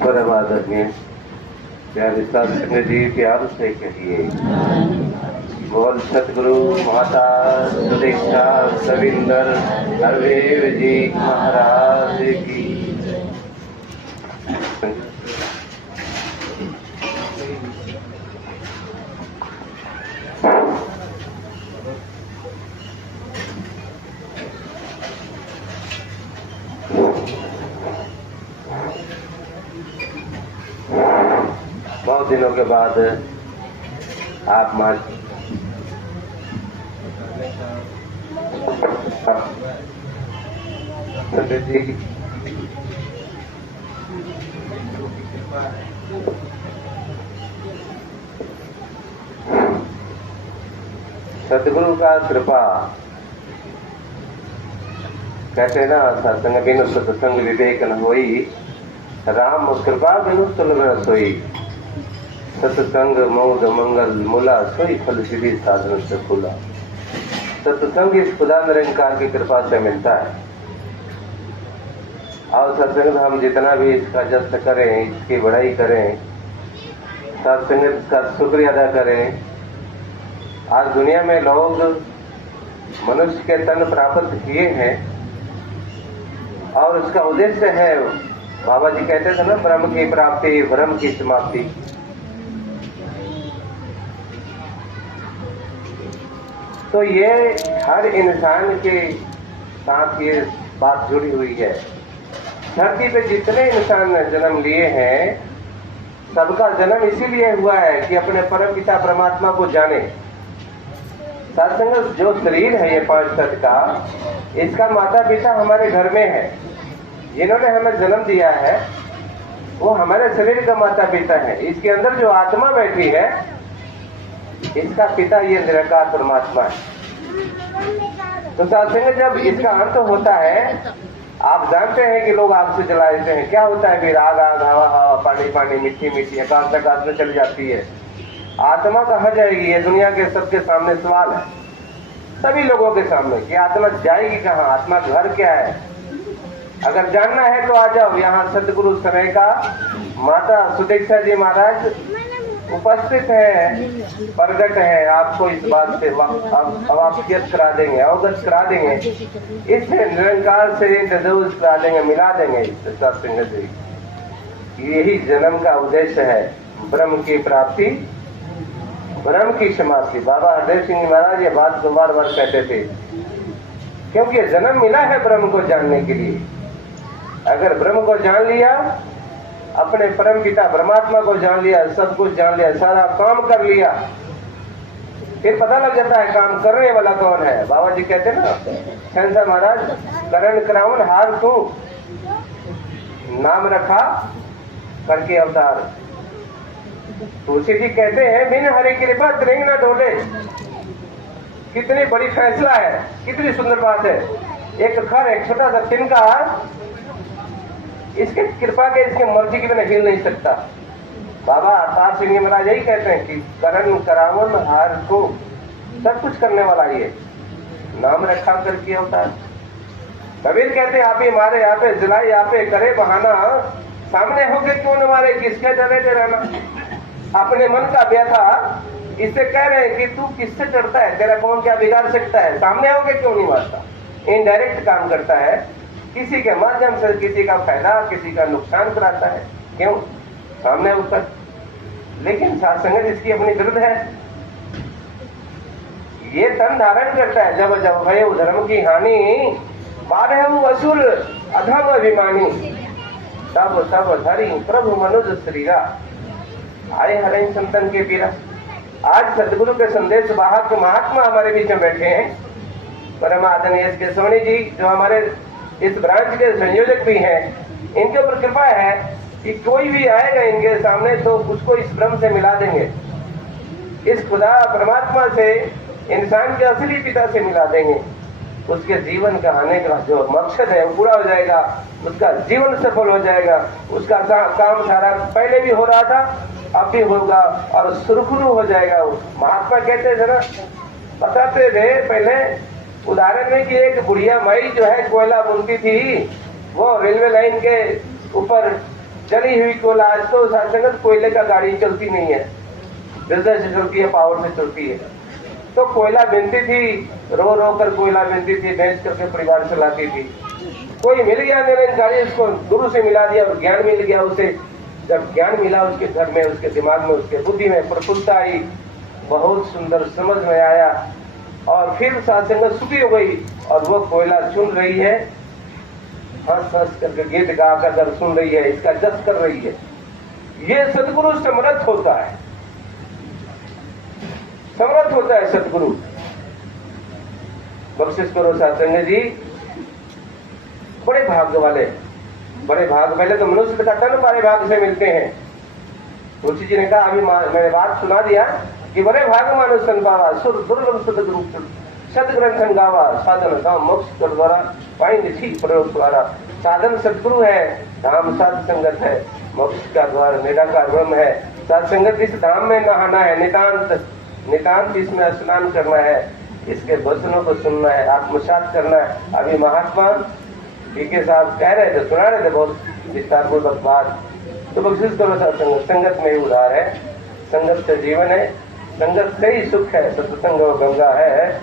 परम आदरणीय प्यारे सत्संग जी, प्यार से कहिए बोल सतगुरु माता सुदीक्षा सविंदर हरदेव जी महाराज की। बहुत दिनों के बाद आप माँ जी सतगुरु का कृपा कहते ना, सत्संग बिनु सत्संग विवेक न होई, राम कृपा बिनु सुलभ न सोई, सत्संग मोद मंगल मूला, सोई फल सिद्धि साधन से खुला। सत्संग इस खुदा निरंकार की कृपा से मिलता है। और सत्संग हम जितना भी इसका जस्ट करें, इसकी बढ़ाई करें, सत्संग का शुक्रिया अदा करें। आज दुनिया में लोग मनुष्य के तन प्राप्त किए हैं और उसका उद्देश्य है, बाबा जी कहते थे ना, ब्रह्म की प्राप्ति ब्रह्म की समाप्ति। तो ये हर इंसान के साथ ये बात जुड़ी हुई है। धरती पे जितने इंसान ने जन्म लिए हैं, सबका जन्म इसीलिए हुआ है कि अपने परम पिता परमात्मा को जाने। सत्संग जो शरीर है ये पांच तत्व का, इसका माता पिता हमारे घर में है। जिन्होंने हमें जन्म दिया है वो हमारे शरीर का माता पिता है। इसके अंदर जो आत्मा बैठी है, इसका पिता ये निराकार परमात्मा है। तो सत्संग जब इसका अंत होता है, आप जानते हैं कि लोग आग से जलाते हैं, क्या होता है फिर? आग आग, हवा हवा, पानी पानी, मिट्टी मिट्टी, आकाश आकाश में चली जाती है। आत्मा कहाँ जाएगी? ये दुनिया के सबके सामने सवाल है, सभी लोगों के सामने, कि आत्मा जाएगी कहाँ? आत्मा घर क्या है? अगर जानना है तो आ जाओ, यहाँ सतगुरु समय का माता सुदीक्षा जी महाराज उपस्थित है, प्रगट है। आपको इस बात से अवगत करा देंगे, अवगत करा देंगे, इस निरंकार से इंट्रोड्यूस करा देंगे, मिला देंगे सत्संग जी। यही जन्म का उद्देश्य है, ब्रह्म की प्राप्ति ब्रह्म की समाप्ति। बाबा हरदेव सिंह महाराज ये बात को बार बार कहते थे, क्योंकि जन्म मिला है ब्रह्म को जानने के लिए। अगर ब्रह्म को जान लिया, अपने परम पिता परमात्मा को जान लिया, सब कुछ जान लिया, सारा काम कर लिया, फिर पता लग जाता है काम करने वाला कौन है। बाबा जी कहते ना, शंकर महाराज, करण करावन हार तू, नाम रखा करके अवतार। तुलसी जी कहते हैं, बिन हरि कृपा त्रिंग न डोले। कितनी बड़ी फैसला है, कितनी सुंदर बात है। एक खर, एक छोटा सा तिनका, इसके कृपा के, इसके मर्जी के बिना हिल नहीं सकता। बाबा अवतार सिंह महाराज यही कहते हैं कि करण करावन हार को, सब कुछ करने वाला ये, नाम रखा करके अवतार। कबीर कहते हैं, आप ही मारे आप पे जलाए, आप पे करे बहाना, सामने होके क्यों न मारे, किसके डरे थे रहना। अपने मन का व्यथा इससे कह रहे हैं कि तू किससे डरता है, तेरा कौन क्या बिगाड़ सकता है, सामने होके क्यों नहीं मारता। इनडायरेक्ट काम करता है, किसी के माध्यम से किसी का फायदा, किसी का नुकसान कराता है, क्यों? सामने ऊपर। लेकिन सत्संग इसकी अपनी विरुद्ध है। ये तन धारण करता है, जब जब भय धर्म की हानि, बारह असुर अधम अभिमानी, तब तब धरी प्रभु मनुज श्रीरा। आए हरे संतन के पीरा। आज सदगुरु के संदेश वाहक महात्मा हमारे बीच में बैठे हैं। परम आदरणीय एस के सोनी जी, जो हमारे इस ब्रांच के संयोजक भी हैं, इनके ऊपर कृपा है कि कोई भी आएगा इनके सामने तो उसको इस ब्रह्म से मिला देंगे, इस खुदा परमात्मा से, इंसान के असली पिता से मिला देंगे। उसके जीवन का आने का जो मकसद है वो पूरा हो जाएगा, उसका जीवन सफल हो जाएगा। उसका काम सारा पहले भी हो रहा था, अब भी होगा और सुरखरू हो जाएगा। वो महात्मा कहते थे ना, बताते थे पहले उदाहरण में कि एक बुढ़िया माई जो है कोयला बुनती थी, वो रेलवे लाइन के ऊपर जली हुई कोयला, आज तो साथ संगत कोयले का गाड़ी चलती नहीं है, डीजल से चलती है, पावर से चलती है। तो कोयला बिनती थी, रो रो कर कोयला बिनती थी, बेच करके परिवार चलाती थी। कोई मिल गया निरंकारी, उसको गुरु से मिला दिया और ज्ञान मिल गया उसे। जब ज्ञान मिला उसके घर में, उसके दिमाग में, उसके बुद्धि में प्रफुल्लता आई, बहुत सुंदर समझ में आया, और फिर सत्संग सुखी हो गई और वो कोयला सुन रही है, हंस हंस करके गीत गा कर सुन रही है, इसका जस कर रही है। ये सदगुरु समर्थ होता है, समर्थ होता है सदगुरु। बख्शिश करो सत्संग जी, बड़े भाग्य वाले, बड़े भाग वाले तो मनुष्य का तन बड़े भाग से मिलते हैं। तुलसी जी ने कहा, अभी मैंने बात सुना दिया कि बड़े भाग मानुष सन पावा, सुर दुर्लभ सदगुरु सदग्रंथन गावा, साधन धाम मोक्ष कर द्वारा पाएंगे ठीक प्रयोग द्वारा। साधन सदगुरु है, धाम साध संगत है, मोक्ष का द्वार निराकार ब्रह्म है। साध संगत इस धाम में नहाना है, नितांत नितांत इसमें स्नान करना है, इसके वचनों को सुनना है, आत्मसात करना है। अभी महात्मा के साथ कह रहे थे, सुना रहे थे बहुत विस्तारपूर्वक बात। तो बख्शिश करो सत्संग, संगत में ही उधार है, संगत से जीवन है, संगत से ही सुख है, सत्संग गंगा है,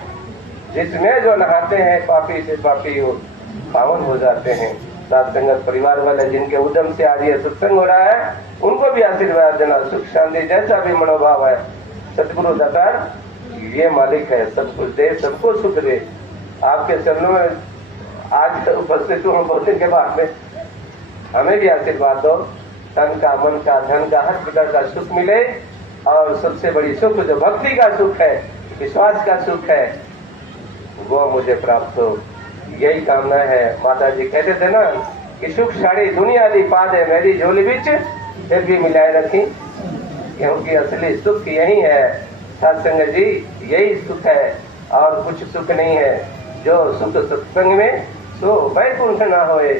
जिसमें जो नहाते हैं पापी से पापी हो पावन हो जाते हैं। साथ संगत परिवार वाले जिनके उद्यम से आज ये सत्संग हो रहा है, उनको भी आशीर्वाद देना, सुख शांति जैसा भी मनोभाव है। सतगुरु दातार ये मालिक है, सब कुछ दे, सबको सुख दे। आपके चरणों में आज उपस्थित हूँ, बहुत दिन के बाद में हमें भी आशीर्वाद दो, तन का, मन का, धन का, हर प्रकार का सुख मिले, और सबसे बड़ी सुख जो भक्ति का सुख है, विश्वास का सुख है, वो मुझे प्राप्त हो, यही कामना है। माता जी कहते थे ना कि सुख साड़ी दुनिया दी पा दे मेरी झोली बिच, फिर भी मिलाए रखी, क्योंकि असली सुख यही है। सत्संग जी यही सुख है, और कुछ सुख नहीं है। जो सुख सत्संग में सो वैकुंठ ना होए।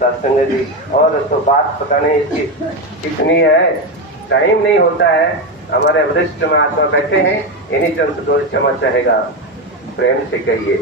सत्संग जी, और तो बात पता नहीं इसकी कितनी है, टाइम नहीं होता है। हमारे वरिष्ठ महात्मा बैठे हैं, इन्हीं चंद दो क्षमा चाहेगा, प्रेम से कहिए।